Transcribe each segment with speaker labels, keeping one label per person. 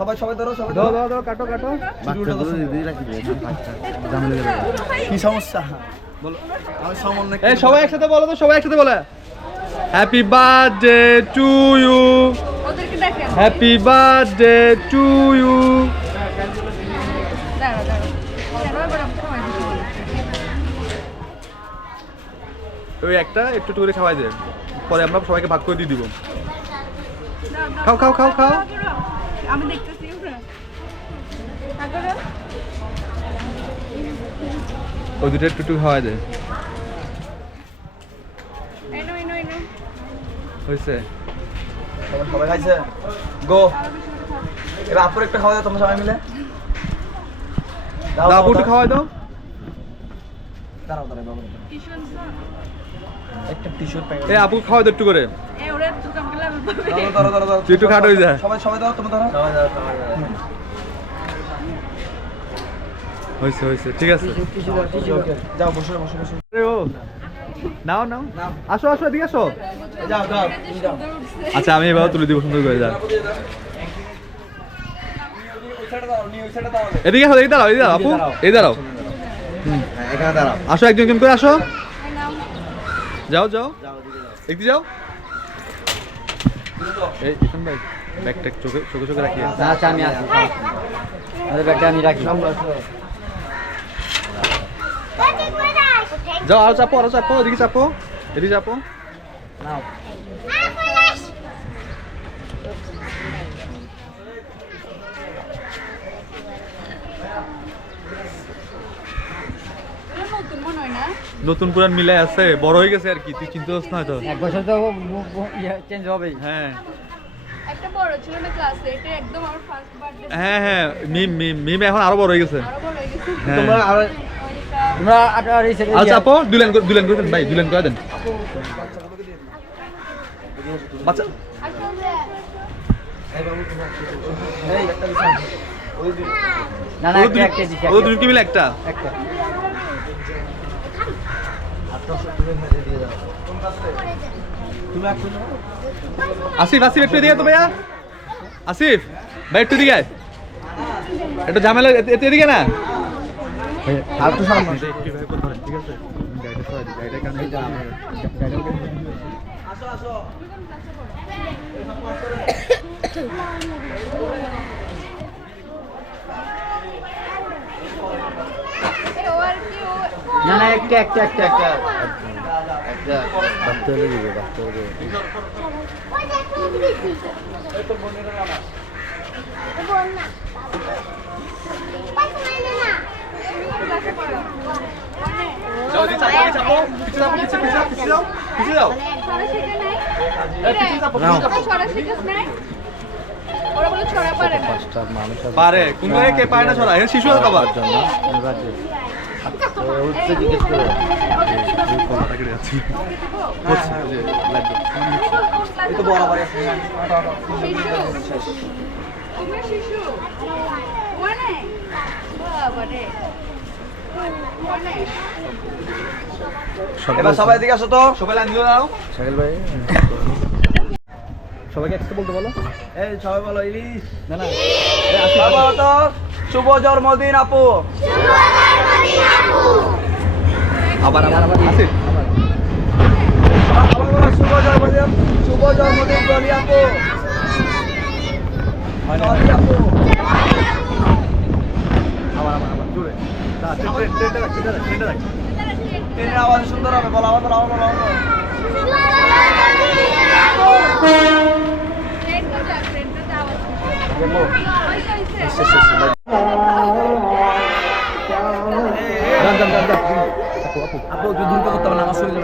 Speaker 1: সবাই সবাই ধরো সবাই
Speaker 2: দাও
Speaker 1: ধরো।
Speaker 2: দাও দাও কাটো কাটো।
Speaker 3: বাচ্চাগুলো দিয়ে রাখি
Speaker 1: কি সমস্যা? বলো আমি সামান্য
Speaker 2: এই সবাই একসাথে বলো তো সবাই একসাথে বলে। Happy birthday to you happy birthday to you ওই একটা একটু একটু করে খাওয়াই দে। পরে আমরা সবাইকে ভাগ করে দিয়ে দিব। খাও খাও খাও খাও।
Speaker 4: আমি দেখতেছি
Speaker 2: ওই দুটো একটু একটু খাওয়াই দে
Speaker 4: এই নাও, এই নাও, এই নাও।
Speaker 2: হয়েছে।
Speaker 1: সবাই খাইছে? গো এবার আপুর একটা খাওয়া দাও তোমরা সবাই মিলে। দাও,
Speaker 2: দাও, একটু
Speaker 1: দাও। দাঁড়াও দাঁড়াও বাবা।
Speaker 4: টিস্যু আনছো?
Speaker 1: একটা টিস্যুর প্যাকেট
Speaker 2: এই আপু খাওয়াই দাও একটু করে।
Speaker 4: এই ওরা।
Speaker 1: ধরো ধরো ধরো
Speaker 2: তুই একটু খাটো হয়ে যা।
Speaker 1: সবাই সবাই দাও তুমি ধরো সবাই দাও সবাই দাও
Speaker 2: হয়েছে হয়েছে ঠিক আছে।
Speaker 1: যাও বসো বসো বসো।
Speaker 2: আরে ও নাও নাও। আসো আসো এদিকে আসো।
Speaker 1: যাও যাও।
Speaker 2: আচ্ছা আমি এবার তুলে দিব সুন্দর করে যা। এদিকে আসো এদিকে দাঁড়াও এদিকে দাঁড়াও আপু। এই দাঁড়াও।
Speaker 1: এখানে দাঁড়াও।
Speaker 2: আসো একজন একজন করে আসো।
Speaker 4: এই।
Speaker 2: যাও যাও। একটু যাও। এই ইসন ভাই ব্যাগটা চোখে চোখে চোখে রাখি।
Speaker 3: আচ্ছা আমি আসি আমাদের ব্যাগটা আমি রাখি।
Speaker 2: যাও আরও চাপো আরও চাপো এদিকে চাপো এদিকে চাপো।
Speaker 1: নাও
Speaker 4: এটা নতুন
Speaker 2: পুরান মিলাই আছে বড় হয়ে গেছে আর কি তুই চিন্তা করছ না হয়তো।
Speaker 3: এক বছর তো চেঞ্জ হবেই।
Speaker 2: হ্যাঁ।
Speaker 4: একটা বড় ছিল না ক্লাসে এটা একদম আমার ফার্স্ট বার্থডে
Speaker 2: হ্যাঁ হ্যাঁ মিম মিম মিম এখন আরও বড় হয়ে গেছে।
Speaker 4: আরও বড় হয়ে গেছে।
Speaker 2: হ্যাঁ।
Speaker 3: তোমরা আর তোমরা এই
Speaker 2: আর চাপো দুলেন করে দুলেন করে দেন ভাই দুলেন করে দেন। বাচ্চা।
Speaker 3: না না একটা
Speaker 2: মিলে একটা
Speaker 3: একটা
Speaker 1: তুমি একটু নাও
Speaker 2: আসিফ আসিফ, একটু এদিকে তো ভাইয়া। আসিফ, ভাই, একটু দিকে একটু ঝামেলা এদিকে না। ঠিক আছে
Speaker 3: না না একটা একটা একটা একটা একটা বাচ্চা হলে দিবে বাচ্চা হলে
Speaker 4: ক্লাসে পড়ো
Speaker 2: যাও দিকে চাপো দিকে চাপো পিছে যাও পিছে পিছে যাও পিছে যাও পিছে যাও
Speaker 4: ছড়া শিখে নাই
Speaker 2: এই পিছে চাপো পিছে চাপো।
Speaker 4: তোরা ছড়া শিখিস নাই ওরা বলে ছড়া পারে না
Speaker 2: কোন কে পায় না ছড়া শিশু বাবা
Speaker 3: জন্য হচ্ছে জিজ্ঞেস করে
Speaker 2: কলাটা কেটে যাচ্ছে
Speaker 1: এই তো এবার সবাই এদিকে আসো তো।
Speaker 2: সবাই লাইন দিও
Speaker 3: শাকিল ভাই
Speaker 2: সবাইকে একসাথে বলতে বলো।
Speaker 1: এই সবাই বলো ইলিশ।
Speaker 2: না না।
Speaker 1: সবাই বলো তো শুভ জন্মদিন আপু।
Speaker 2: আবার আবার আবার
Speaker 1: বলো শুভ জন্মদিন শুভ জন্মদিন জলি আপু জলি আপু
Speaker 2: আবার আবার আবার জোরে। ট্রেনটা রাখ ট্রেনটা রাখ ট্রেনটা রাখ।
Speaker 1: ট্রেনের আওয়াজ সুন্দর হবে বলো আবার বলো আবার বলো আবার বলো।
Speaker 4: ফ্রেন্ড তো যা ফ্রেন্ড তো আওয়াজ
Speaker 1: দেখো।
Speaker 4: হইছে হইছে
Speaker 2: যান যান যান যান
Speaker 1: তুই দ্রুত করতে না আমার শরীর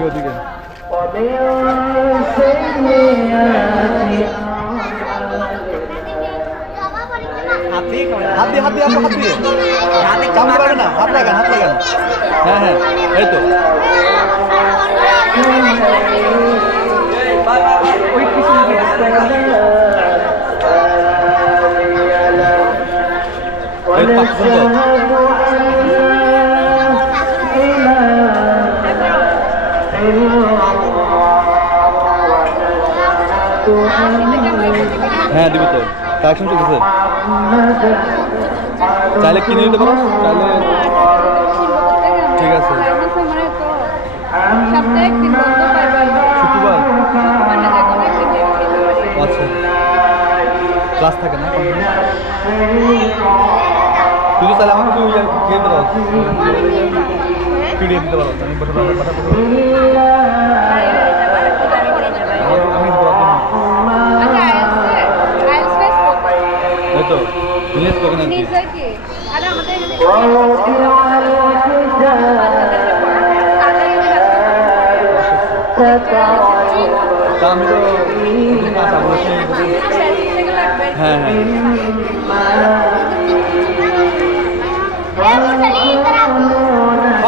Speaker 2: ওদিকে ওদিকে। হাত দিয়ে হাত দিয়ে হাত দিয়ে পারে না হাত লাগান হাত লাগান। হ্যাঁ হ্যাঁ এই তো।
Speaker 1: ওই
Speaker 2: এই হ্যাঁ দিব তো। কালেকশন চলতেছে চাইলে কিনে নিতে পারো, চাইলে ঠিক আছে। শুক্রবার? আচ্ছা। ক্লাস থাকে না? তুই তাহলে আমাকে তুই দিয়ে দিতে পারো। পিডিএফ দিতে পারো আমি আমি পারব।
Speaker 4: আচ্ছা বেস কোথায়
Speaker 2: এই তো ইংলিশ spoken আর কি
Speaker 4: নিজে কি? আরে আমাদের এখানে
Speaker 2: তা আমি তো হ্যাঁ হ্যাঁ খাওয়া দেন খাওয়া দেন ভালোই খাই খাই যাবে
Speaker 5: একটি আফসোস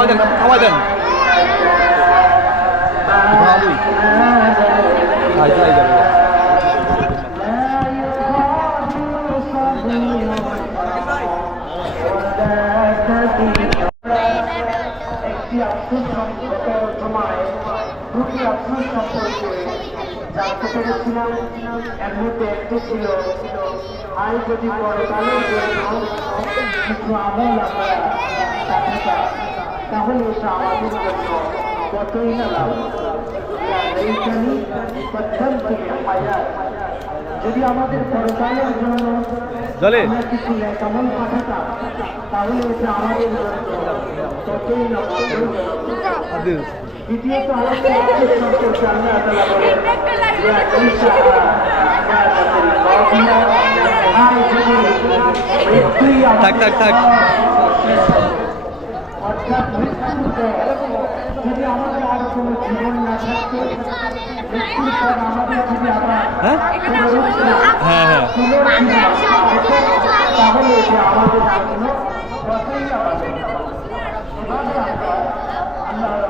Speaker 5: সম্পর্কের সময় দুটি আফসোস সম্পর্কে জানতে পেরেছিলাম ছিল আয় যদি পরকালের কিছু আমল তাহলে এটা আমাদের জন্য কতই না লাভ এইখানে প্রথম থেকে হায়াত যদি আমাদের পরকালের জন্য
Speaker 2: চলে
Speaker 5: আমরা কিছু কেমন পাঠাতাম তাহলে এটা আমাদের জন্য ততই না ভালো।
Speaker 2: আদিল
Speaker 5: দ্বিতীয়ত আমাদের আত্মীয় সম্পর্কে আল্লাহ তাআলা বলেন, "ইয়া ঈসা, ইয়া জাকারিয়া, হায় জিবরিল, মৃত্যুই
Speaker 2: থাক থাক থাক
Speaker 5: অর্থাৎ মৃত্যুর পর যদি আমাদের আর কোনো জীবন না থাকতো মৃত্যুর পর আমাদের যদি আবার
Speaker 2: হ্যাঁ? হ্যাঁ হ্যাঁ।
Speaker 5: তাহলে এটা আমাদের জন্য। এভাবে আমরা আল্লাহ